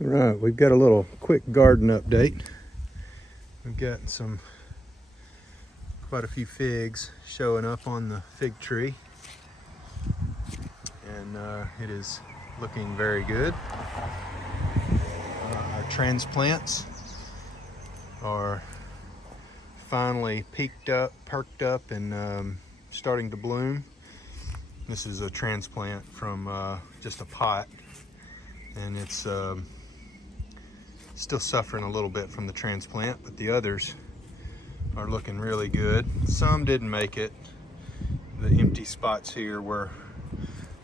All right, we've got a little quick garden update. We've got quite a few figs showing up on the fig tree, and it is looking very good. Our transplants are finally perked up, and starting to bloom. This is a transplant from just a pot, and it's still suffering a little bit from the transplant, but the others are looking really good. Some didn't make it. The empty spots here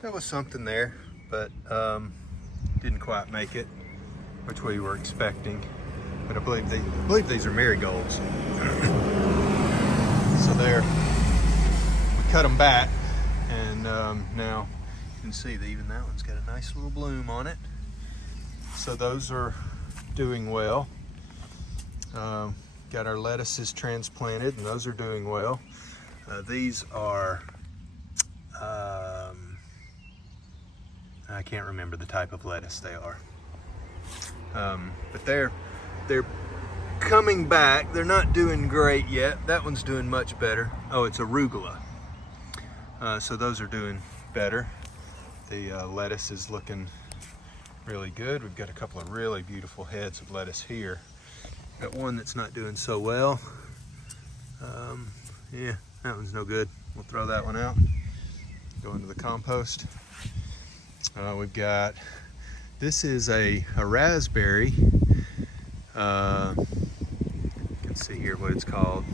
there was something there, but didn't quite make it, which we were expecting. But I believe these are marigolds. So we cut them back, and now you can see that even that one's got a nice little bloom on it. So those are doing well. Got our lettuces transplanted, and those are doing well. These are, I can't remember the type of lettuce they are, but they're coming back. They're not doing great yet. That one's doing much better. Oh, it's arugula. So those are doing better. The lettuce is looking really good. We've got a couple of really beautiful heads of lettuce here. Got one that's not doing so well. Yeah, that one's no good. We'll throw that one out. Go into the compost. We've got, this is a raspberry. You can see here what it's called,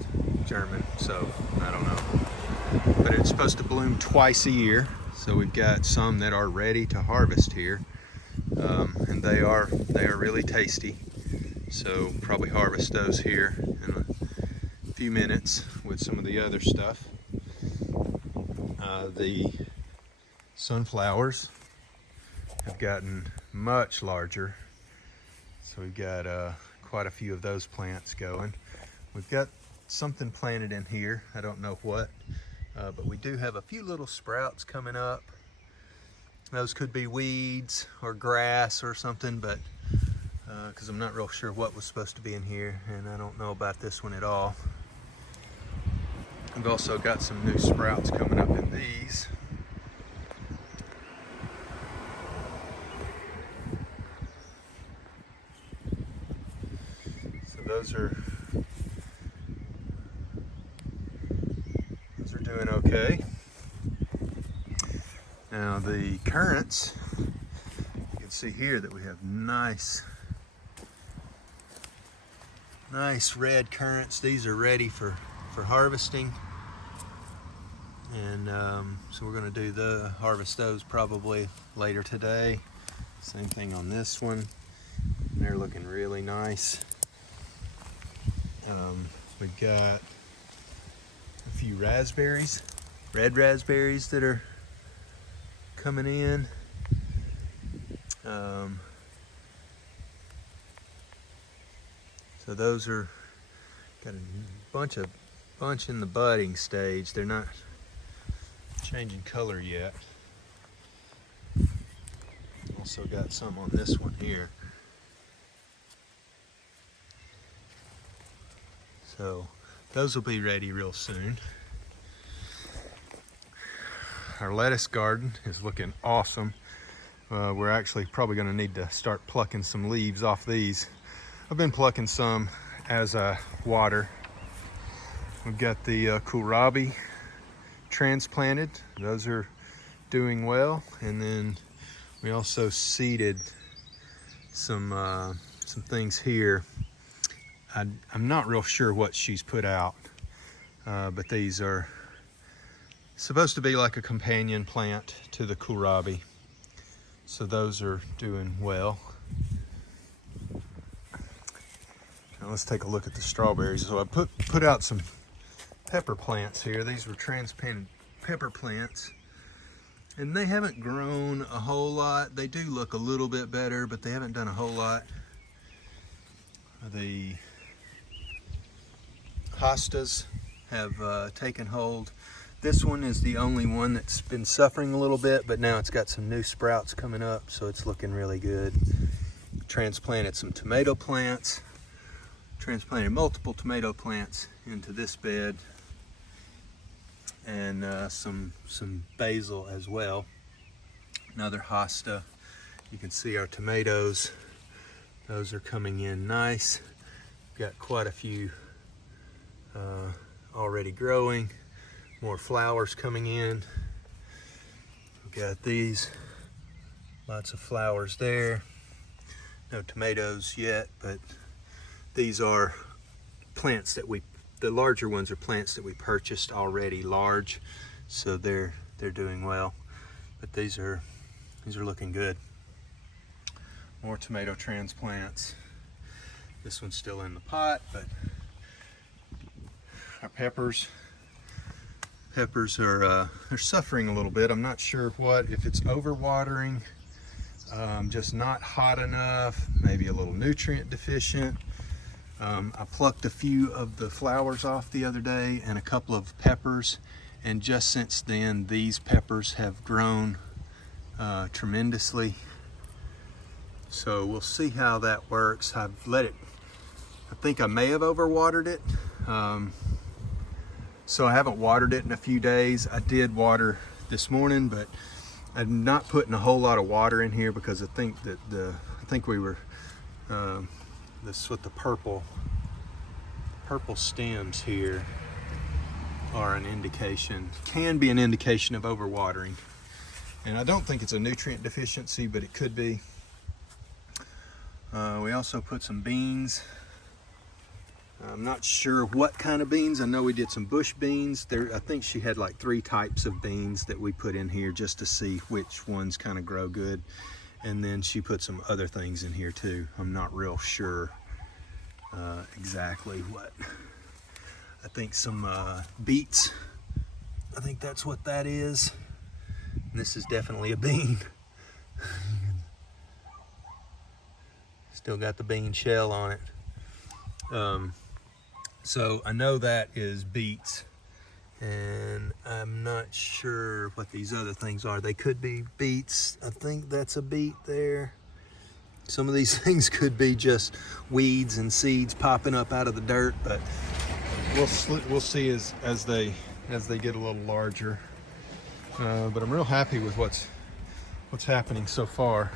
German, so I don't know. But it's supposed to bloom twice a year. So we've got some that are ready to harvest here. And they are really tasty. So probably harvest those here in a few minutes with some of the other stuff. The sunflowers have gotten much larger. So we've got quite a few of those plants going. We've got something planted in here. I don't know what, but we do have a few little sprouts coming up. Those could be weeds or grass or something, but because I'm not real sure what was supposed to be in here, and I don't know about this one at all. I've also got some new sprouts coming up in these. So those are doing okay. Now the currants, you can see here that we have nice red currants. These are ready for harvesting, and so we're going to harvest those probably later today. Same thing on this one. They're looking really nice. We've got a few raspberries, red raspberries that are coming in. So those are got a bunch in the budding stage. They're not changing color yet. Also got some on this one here. So those will be ready real soon. Our lettuce garden is looking awesome. We're actually probably going to need to start plucking some leaves off these. I've been plucking some as water. We've got the kohlrabi transplanted. Those are doing well. And then we also seeded some things here. I'm not real sure what she's put out, but these are supposed to be like a companion plant to the kohlrabi. So those are doing well. Now let's take a look at the strawberries. So I put out some pepper plants here. These were transplanted pepper plants, and they haven't grown a whole lot. They do look a little bit better, but they haven't done a whole lot. The hostas have taken hold. This one is the only one that's been suffering a little bit, but now it's got some new sprouts coming up, so it's looking really good. transplanted some tomato plants, transplanted multiple tomato plants into this bed, and some basil as well. Another hosta. You can see our tomatoes. Those are coming in nice. Got quite a few already growing. More flowers coming in. We've got these. Lots of flowers there. No tomatoes yet, but these are plants that the larger ones are plants that we purchased already large, so they're doing well. But these are looking good. More tomato transplants. This one's still in the pot, but our peppers are they're suffering a little bit. I'm not sure if it's overwatering, just not hot enough, maybe a little nutrient deficient. I plucked a few of the flowers off the other day and a couple of peppers, and just since then these peppers have grown tremendously. So we'll see how that works. I think I may have overwatered it. So I haven't watered it in a few days. I did water this morning, but I'm not putting a whole lot of water in here because I think that this with the purple stems here are an indication, can be an indication of overwatering. And I don't think it's a nutrient deficiency, but it could be. We also put some beans. I'm not sure what kind of beans. I know we did some bush beans. I think she had like 3 types of beans that we put in here just to see which ones kind of grow good. And then she put some other things in here too. I'm not real sure exactly what. I think some beets. I think that's what that is. And this is definitely a bean. Still got the bean shell on it. So I know that is beets, and I'm not sure what these other things are. They could be beets. I think that's a beet there. Some of these things could be just weeds and seeds popping up out of the dirt, but we'll see as they get a little larger. But I'm real happy with what's happening so far.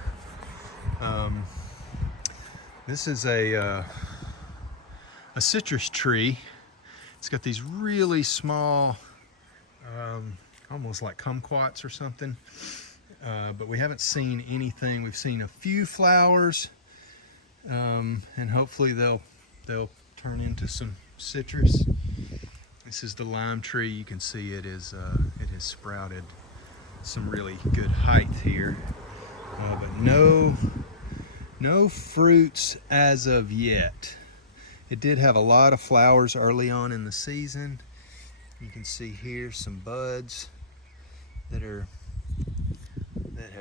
This is a citrus tree. It's got these really small, almost like kumquats or something. But we haven't seen anything. We've seen a few flowers, and hopefully they'll turn into some citrus. This is the lime tree. You can see it has sprouted some really good height here, but no fruits as of yet. It did have a lot of flowers early on in the season. You can see here some buds that have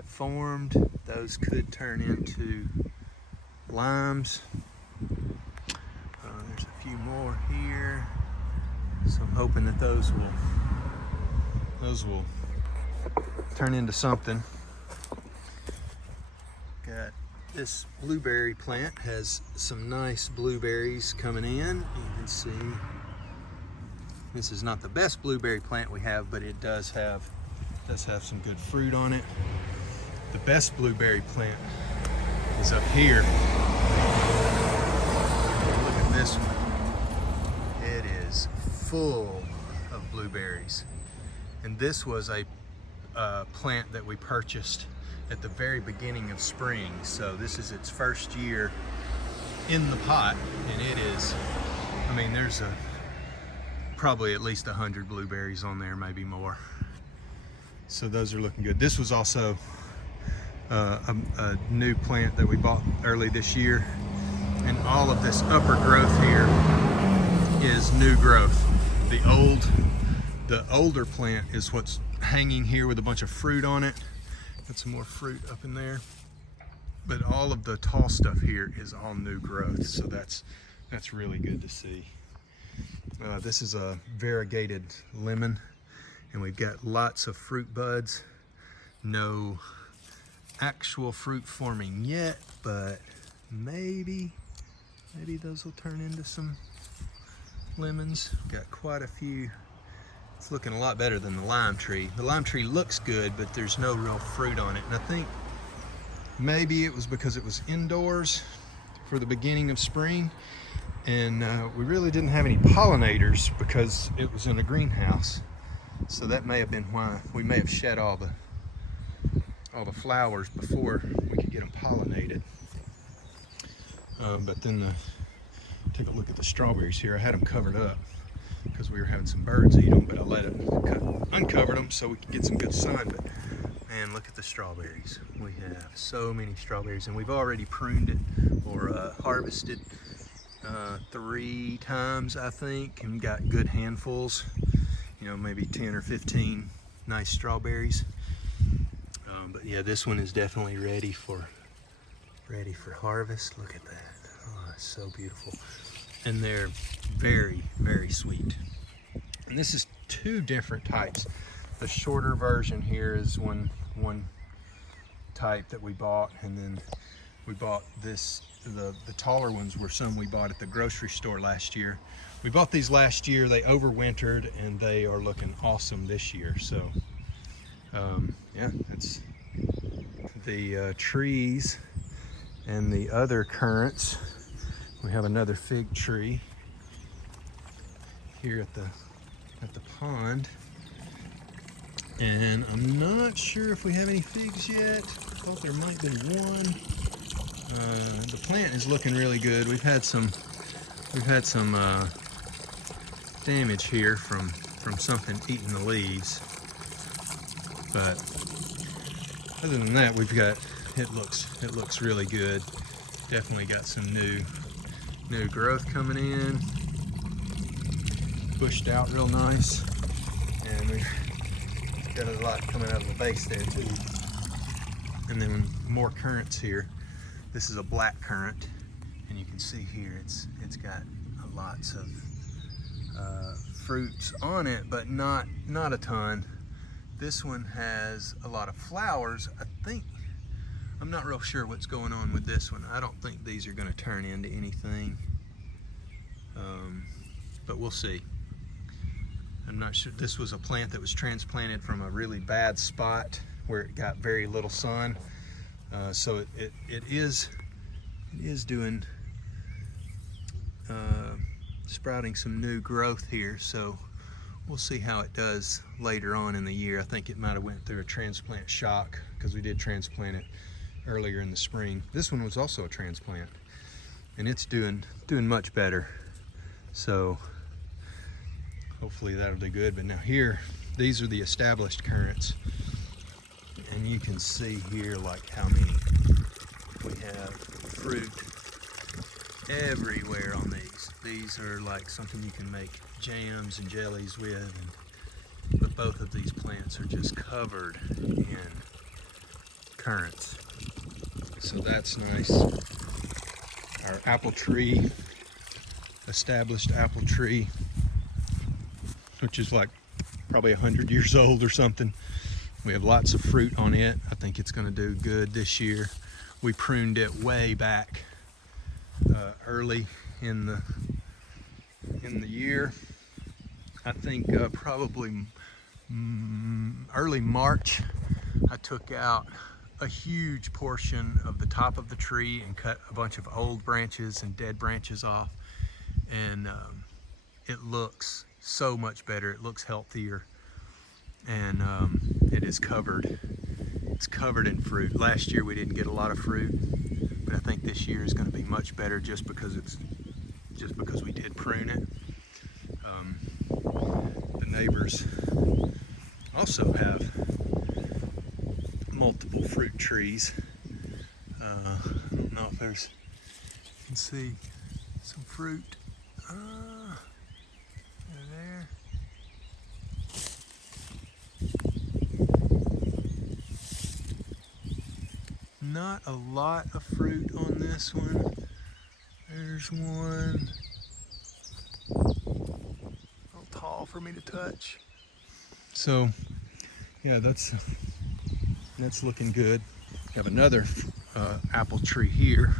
formed. Those could turn into limes. There's a few more here, so I'm hoping that those will turn into something. Got this blueberry plant, has some nice blueberries coming in. You can see this is not the best blueberry plant we have, but it does have some good fruit on it. The best blueberry plant is up here. Look at this one. It is full of blueberries. And this was a plant that we purchased at the very beginning of spring. So this is its first year in the pot, and it is, I mean, there's probably at least 100 blueberries on there, maybe more. So those are looking good. This was also a new plant that we bought early this year, and all of this upper growth here is new growth. The older plant is what's hanging here with a bunch of fruit on it. Got some more fruit up in there, but all of the tall stuff here is all new growth, so that's really good to see. This is a variegated lemon, and we've got lots of fruit buds. No actual fruit forming yet, but maybe those will turn into some lemons. Got quite a few. It's looking a lot better than the lime tree. The lime tree looks good, but there's no real fruit on it. And I think maybe it was because it was indoors for the beginning of spring, and we really didn't have any pollinators because it was in a greenhouse. So that may have been why we may have shed all the flowers before we could get them pollinated. But then take a look at the strawberries here. I had them covered up because we were having some birds eat them, but I let it uncovered them so we could get some good sun. But man, look at the strawberries. We have so many strawberries, and we've already pruned it or harvested 3 times, I think, and got good handfuls. You know, maybe 10 or 15 nice strawberries. But yeah, this one is definitely ready for harvest. Look at that. Oh, it's so beautiful. And they're very, very sweet. And this is 2 different types. The shorter version here is one type that we bought, and then we bought this. The taller ones were some we bought at the grocery store last year. We bought these last year. They overwintered, and they are looking awesome this year. So yeah, it's the trees and the other currants. We have another fig tree here at the pond, and I'm not sure if we have any figs yet. I thought there might be one. The plant is looking really good. We've had some damage here from something eating the leaves, but other than that, it looks really good. Definitely got some new growth coming in, pushed out real nice, and we've got a lot coming out of the base there too. And then more currants here. This is a black currant, and you can see here it's got lots of fruits on it, but not a ton. This one has a lot of flowers. I'm not real sure what's going on with this one. I don't think these are going to turn into anything, but we'll see. I'm not sure. This was a plant that was transplanted from a really bad spot where it got very little sun, so it is doing sprouting some new growth here. So we'll see how it does later on in the year. I think it might have went through a transplant shock because we did transplant it earlier in the spring. This one was also a transplant, and it's doing much better. So hopefully that'll do good. But now here, these are the established currants, and you can see here like how many we have fruit everywhere on these. These are like something you can make jams and jellies with, but both of these plants are just covered in currants. So that's nice. Our apple tree, established apple tree, which is like probably 100 years old or something. We have lots of fruit on it. I think it's going to do good this year. We pruned it way back early in the year. I think probably early March. I took out a huge portion of the top of the tree and cut a bunch of old branches and dead branches off, and it looks so much better. It looks healthier, and it is covered. It's covered in fruit. Last year we didn't get a lot of fruit, but I think this year is going to be much better just because we did prune it. The neighbors also have multiple fruit trees. I don't know if you can see some fruit. There. Not a lot of fruit on this one. There's one. A little tall for me to touch. So, yeah, that's looking good. We have another apple tree here.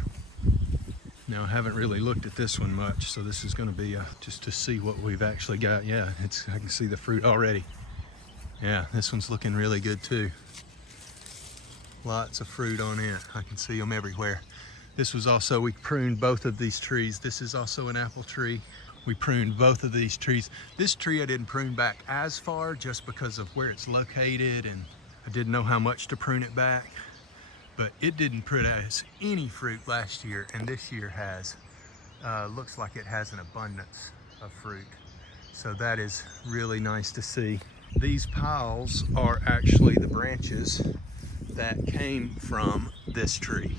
Now, I haven't really looked at this one much, so this is going to be just to see what we've actually got. Yeah, I can see the fruit already. Yeah, this one's looking really good too. Lots of fruit on it. I can see them everywhere. This was also, we pruned both of these trees. This is also an apple tree. We pruned both of these trees. This tree I didn't prune back as far just because of where it's located, and I didn't know how much to prune it back. But it didn't produce any fruit last year, and this year has. Looks like it has an abundance of fruit. So that is really nice to see. These piles are actually the branches that came from this tree.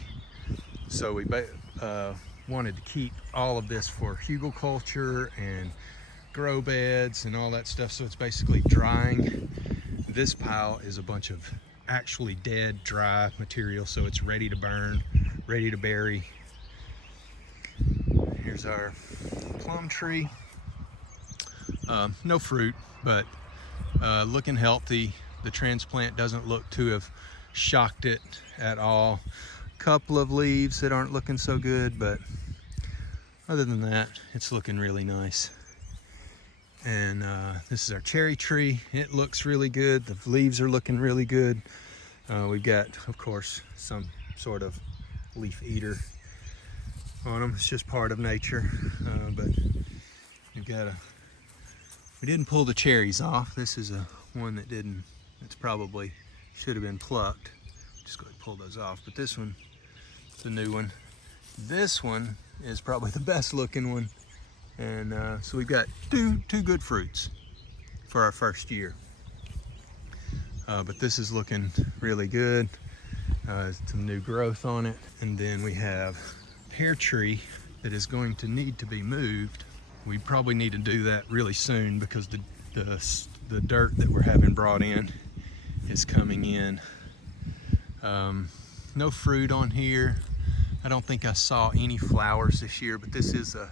So we wanted to keep all of this for hugelkultur and grow beds and all that stuff. So it's basically drying. This pile is a bunch of actually dead, dry material, so it's ready to burn, ready to bury. Here's our plum tree. No fruit, but looking healthy. The transplant doesn't look to have shocked it at all. Couple of leaves that aren't looking so good, but other than that, it's looking really nice. And this is our cherry tree. It looks really good. The leaves are looking really good. We've got, of course, some sort of leaf eater on them. It's just part of nature. But we've got we didn't pull the cherries off. This is one that didn't, it's probably should have been plucked. Just go ahead and pull those off. But this one, it's a new one. This one is probably the best looking one. And so we've got two good fruits for our first year. But this is looking really good. Some new growth on it. And then we have a pear tree that is going to need to be moved. We probably need to do that really soon because the dirt that we're having brought in is coming in. No fruit on here. I don't think I saw any flowers this year, but this is a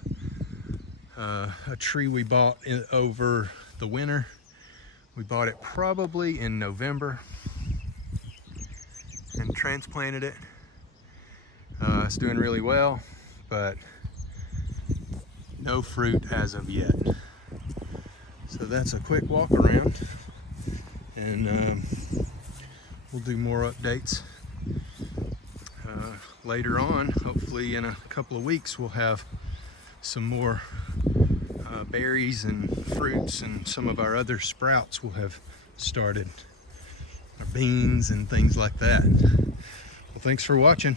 tree we bought over the winter. We bought it probably in November and transplanted it. It's doing really well, but no fruit as of yet. So that's a quick walk around, and we'll do more updates later on. Hopefully in a couple of weeks we'll have some more berries and fruits, and some of our other sprouts will have started, our beans and things like that. Well, thanks for watching.